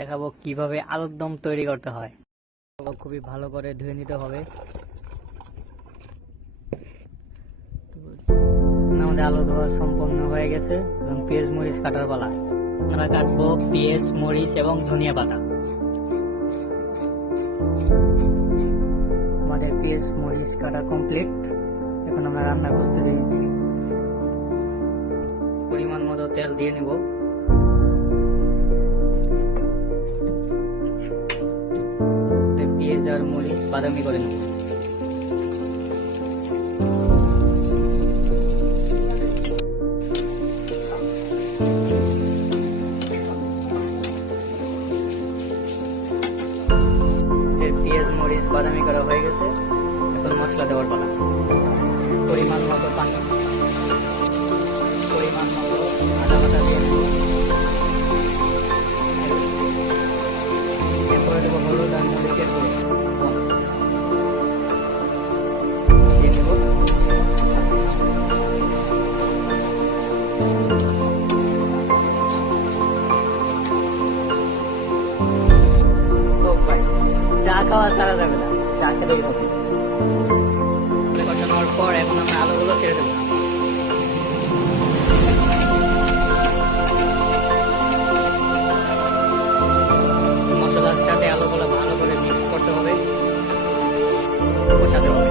দেখাবো কীভাবে আলুর দম তৈরি করতে হয়। খুবই ভালো করে ধুয়ে নিতে হবে। আমাদের আলু ধোয়া সম্পন্ন হয়ে গেছে এবং পেঁয়াজ, মরিচ কাটার পালা। আমরা কাটবো পেঁয়াজ, মরিচ এবং ধনিয়া পাতা। আমাদের পেঁয়াজ, মরিচ কাটা কমপ্লিট এখন আমরা রান্না করতে দিচ্ছি পরিমাণ মতো তেল দিয়ে নিব। আর মরিচ বাদামি করে নেব। পেঁয়াজ মরিচ বাদামি করা হয়ে গেছে। এখন মশলা দেওয়ার পালা। পরিমাণ মতো পানি। পরিমাণ মতো আদা বাটা দিয়ে দেবো হলুদ চা খাওয়া ছাড়া যাবে না। চা খেতেই হবে। পর এখন আমরা আলোগুলো ছেড়ে দেবো। মশলার সাথে আলোগুলো ভালো করে মিক্স করতে হবে। কষাতে হবে।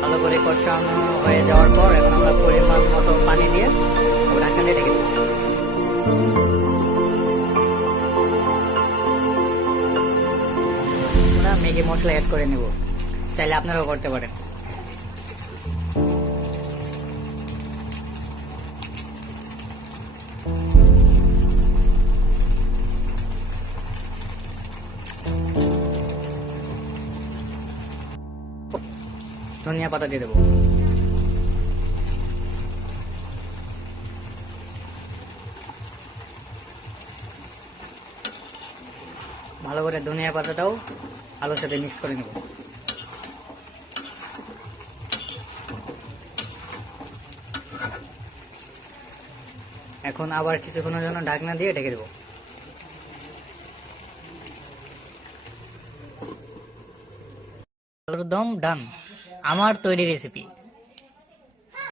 ভালো করে কষানো হয়ে যাওয়ার পর এখন আমরা পরিমাণ মতো পানি দিয়ে ঢাকা দিয়ে রেখে আমরা ম্যাগি মশলা অ্যাড করে নেব। চাইলে আপনারাও করতে পারেন। ধনিয়া পাতা দিয়ে দেবো। ভালো করে ধনিয়া পাতাটাও আলুর সাথে মিক্স করে নেব। এখন আবার কিছুক্ষণের জন্য ঢাকনা দিয়ে ঢেকে দেবো। আলুর দম ডান আমার তৈরি রেসিপি